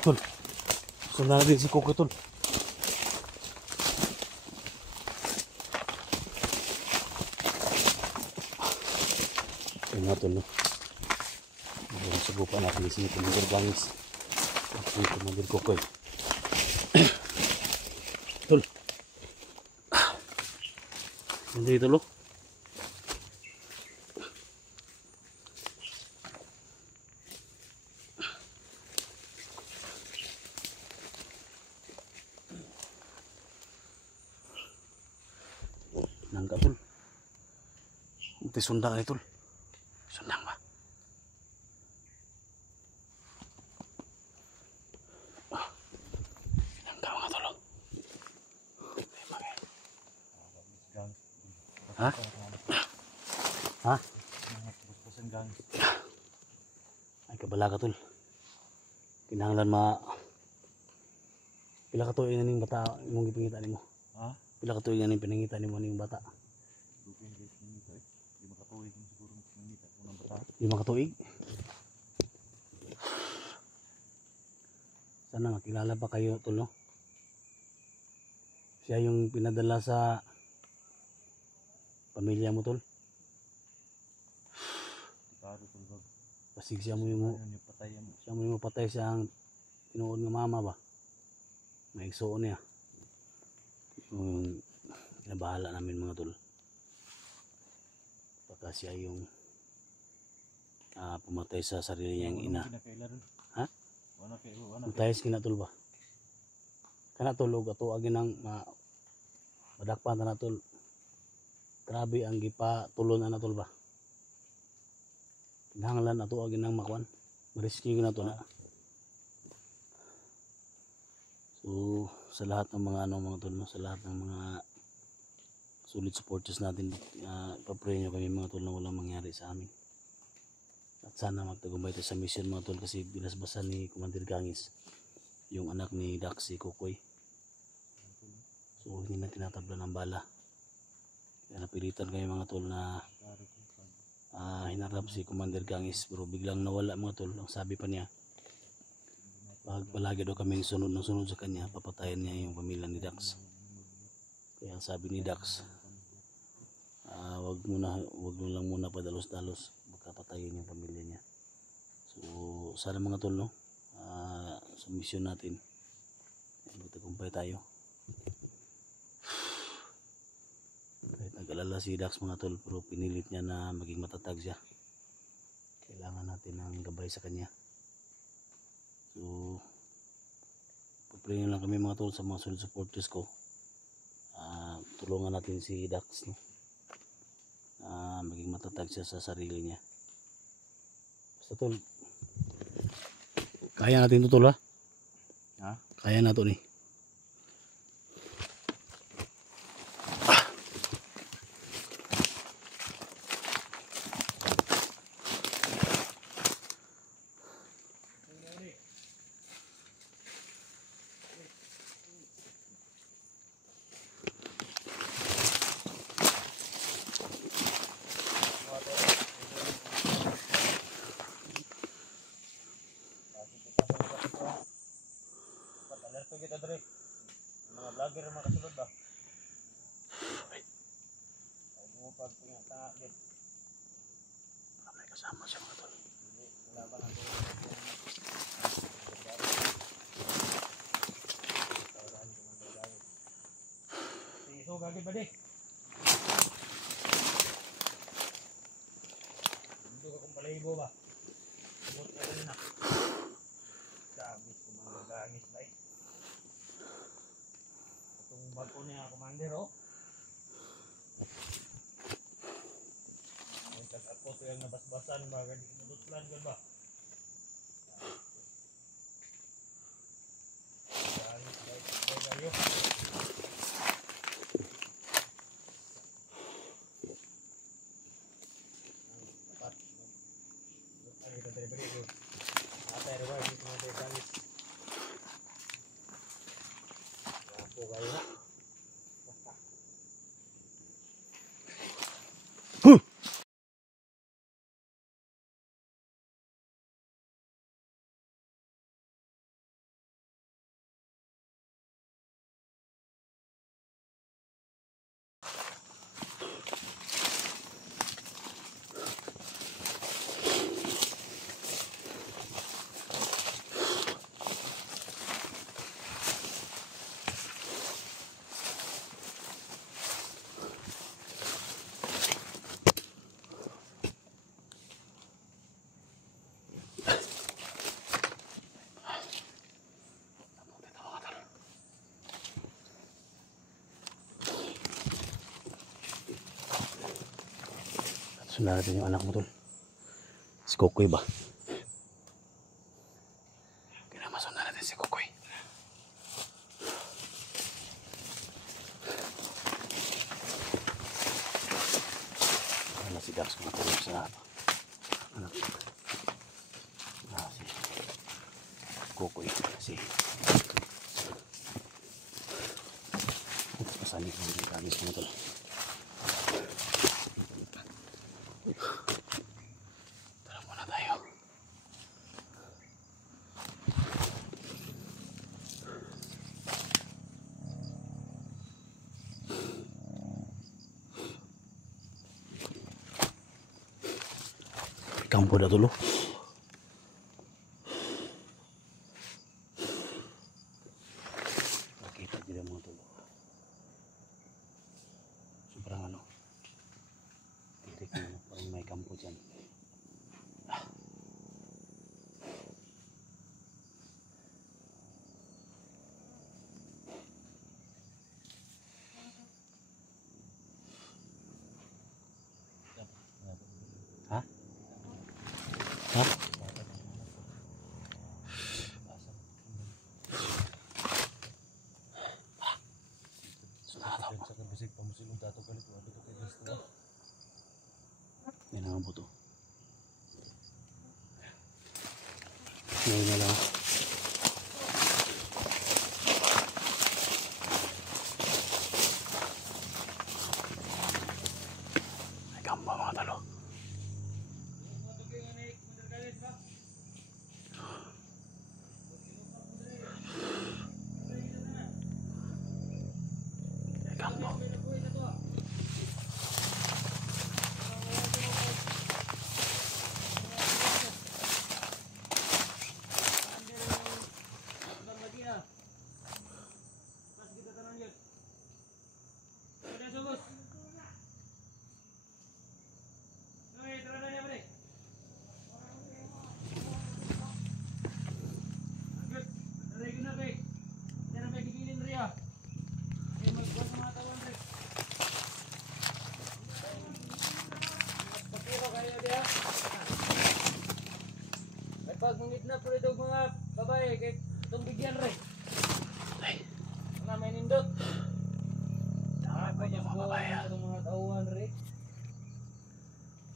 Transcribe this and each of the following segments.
Tol, sundan natin si Kukoy, tol. Ayun nga, tol, no? Subukan natin si Commander Bangis at si Commander Kukoy. Tol. Nandito, tol, oh. Nangka, tol. Ito sundang ay, tol. Sundang ba? Nangka mga, tol, oh. Ha? Ha? Ay, kabala ka, tol. Kinahanglan pila ka tuig na ning bata imong gipangita nimo? Ha? Pila ka tuig na ning pinangita nimo ning bata? 5 ka tuig siguro pinangita ko ng bata. 5 ka tuig? Sana makilala pa kayo, tol, no? Siya yung pinadala sa pamilya mo, tol. Pasig siya mo yung patay siyang tinuod nga mama ba? May igsoon niya. Yung nabahala namin, mga tol. Baka siya yung pumatay sa sarili niyang ina. Ha? Matayas kina, tol ba? Kana, tol, og ato agin ang madakpan na, tol. Grabe ang gipa tulon na, tol ba? Kinahanglan ato agin ang makuan. Mariski na to na. So sa lahat ng mga mga tol, no? Sa lahat ng mga solid supporters natin, ipapray nyo kami, mga tol, na walang mangyari sa amin. At sana magtagumpay tayo sa mission, mga tol, kasi binasbasan ni Commander Gangis yung anak ni Dax, si Kukoy. So hindi na tinatabla ng bala. Kaya napilitan kami, mga tol, na hinarap si Commander Gangis, pero biglang nawala, mga tol. Ang sabi pa niya, pag palagi daw kaming sunod sa kanya, papatayin niya yung pamilya ni Dax. Kaya ang sabi ni Dax, wag mo lang muna padalos-dalos, baka patayin yung pamilya niya. So sana, mga tol, no? Sa mission natin magtagumpay tayo. Kahit nag-alala si Dax, mga tol, pero pinilit niya na maging matatag siya. Kailangan natin ng gabay sa kanya. So pag-pray lang kami, mga tol, sa mga solid supporters ko. Tulungan natin si Dax, no? Maging matatag siya sa sarili niya. Basta, tol, kaya natin ito, tol, ha? Kaya na to ni. Kita dre. Mga vlogger mga kasulod ba? Ay mo pag pingata gid. May kasama siya, mga tol. Wala ba nang so gagi ba di? Dito ka kung palahibo ba? Abot ka rin na. Sabis ko mga gangis ba eh. Itong bago niya, Commander, oh. Ako ito yung nabasbasan ba? Gadi kinudutlan ka ba? Gangis ba ito kayo? Sundan natin yung anak mo tol. Si Kokoy ba? Kailangan masundan natin si Kokoy. Ano si Dax kung natulog sa anak niya. Si Kokoy. Si pasanik mo yung kamis mo tol. Tara muna tayo. Kampo dah dulu. Kita tidak mau dulu. Sobrang ano. Titik mo parang may kampo dyan. Hah? Hah? Yan ang buto. Ngayon na lang. May kamba mga talo. May kamba. Pag mangidnap rin ito mga babae, kaya itong bigyan rin. Ay, Ano may nindot? tama ba yung mga babae? Itong mga tauhan rin.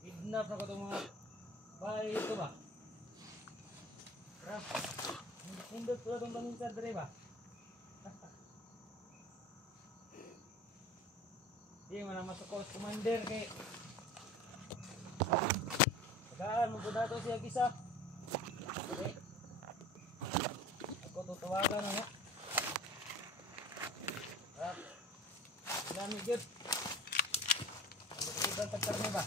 Kidnap na ko itong mga babae ito ba? Tara, nindot pala itong paminsan rin ba? Di man ang masukos commander kay tagaan mo po dato siya kisa. Okay. Ako tutuwagan ano. Dami gyud. Ano kita tagkarne ba?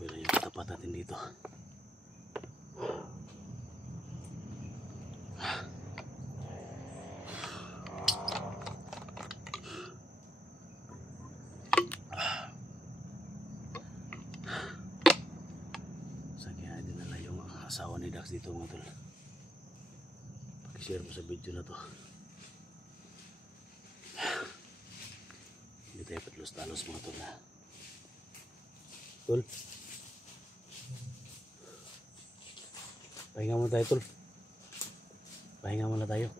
Pero yung katapat natin dito. Sa kaya dinala yung asawa ni Dax dito mga tol. share ko sa video na to. Hindi tayo patlos-talos mga tol na. Tol. Pahinga muna tayo tol. Pahinga muna tayo.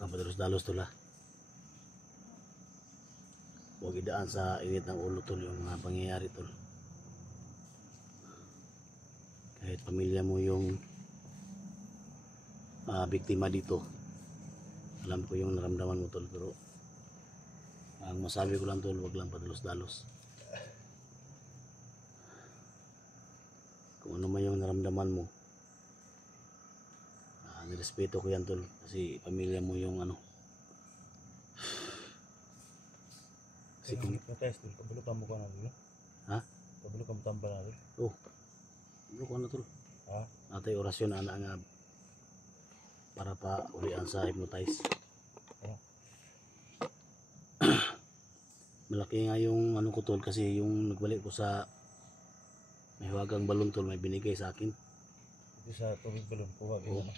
Kapadalos-dalos tol ha. Huwag idaan sa init ng ulo tol yung mga pangyayari tol. Kahit pamilya mo yung biktima dito, alam ko yung naramdaman mo tol, pero ang masabi ko lang tol, huwag lang padalos-dalos. Kung ano man yung naramdaman mo, nirespeto ko yan tol, kasi pamilya mo yung ano. Kasi kung test dul, kabalo ka mo ka na dul. ha? Kabalo ka mo tambal na dul. Oh. Ano ko na tol? Ha? Atay orasyon ana nga para pa ulian sa hypnotize. Oh. Malaki nga yung ano ko tol, kasi yung nagbalik ko sa may huwagang balon tol, may binigay sa akin. Ito sa tubig balon kuha Oh. gyud.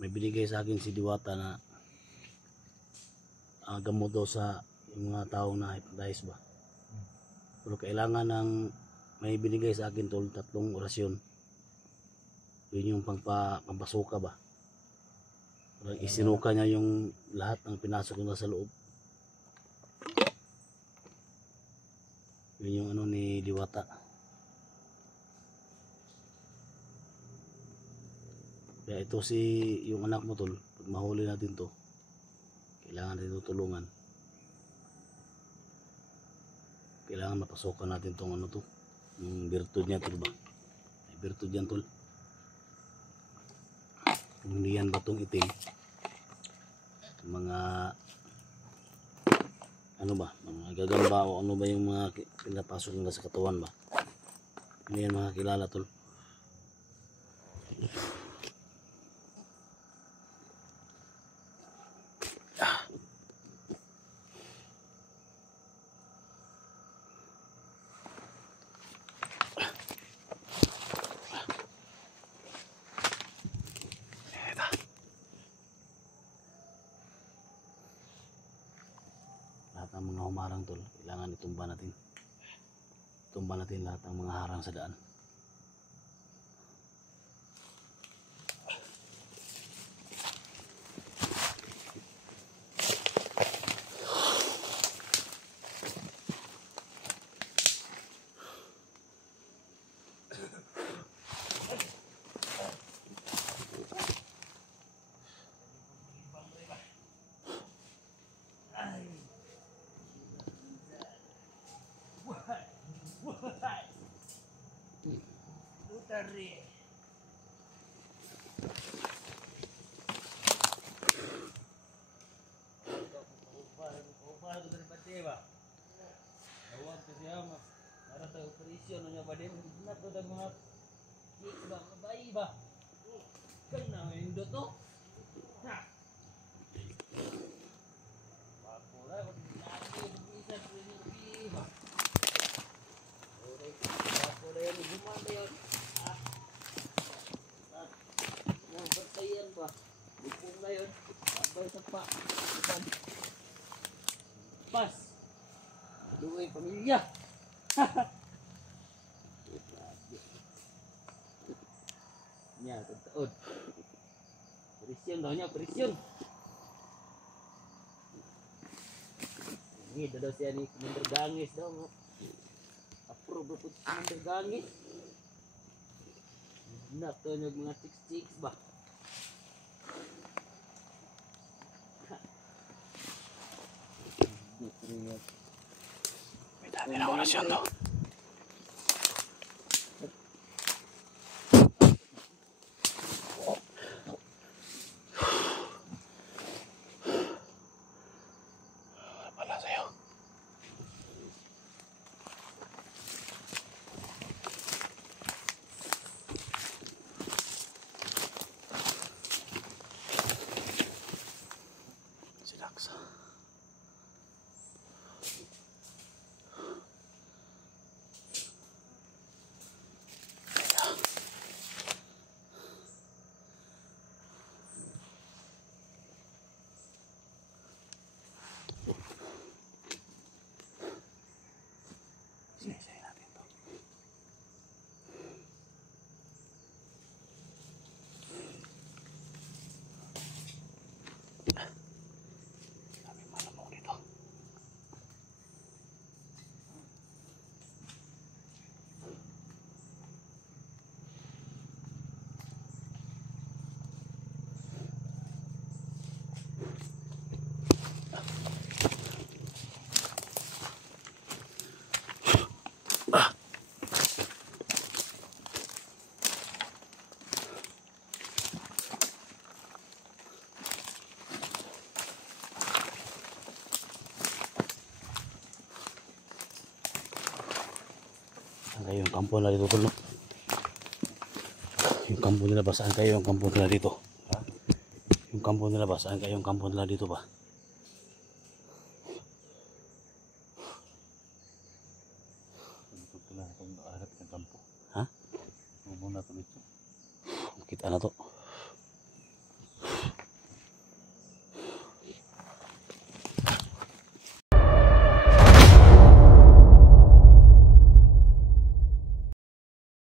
May binigay sa akin si Diwata na gamot daw sa yung mga tao na hypnotize ba. Pero kailangan ng may binigay sa akin tol, 3 orasyon. Yun yung pampasuka ba. Parang isinuka niya yung lahat ng pinasok nila sa loob. Yun yung ano ni Diwata. Kaya ito si yung anak mo tol, pag mahuli natin to, kailangan natin tutulungan. Kailangan mapasukan natin tong ano to, yung virtud niya tol ba. May virtud yan tol. Kung hindi yan batong itim, mga ano ba, mga gagamba o ano ba yung mga pinapasok nila sa katawan ba. Hindi yan mga kilala tol. Lahat ng mga humarang tol, kailangan itumba natin. Tumba natin lahat ng mga harang sa daan. Utari. Upah dari pati ba? Awak kasi ama. Para tayo operasyon nya ba din? Na to dag mga ba bayi ba? Kana indo to. Ha. Pakura ko lagi bisa ini ba. Ore pakura ni gumanda yon. Yang pertayan ba? Dukung na yun. Sabay sa pa. Pas. Duway pamilya. Nya, tataod. Operasyon daw niya, operasyon. Ini daw siya ni Commander Gangis daw. Approve po si Commander Gangis. Nak to yung mga chicks ba? May dami na orasyon to. Wala sa'yo. Si Dax. Dami malamok dito. Saan kayo yung kampo nila dito, tol? Yung kampo nila ba? Saan kayo yung kampo nila dito? Ha? Yung kampo nila ba? Saan kayo yung kampo nila dito ba? Ha? Kita na to.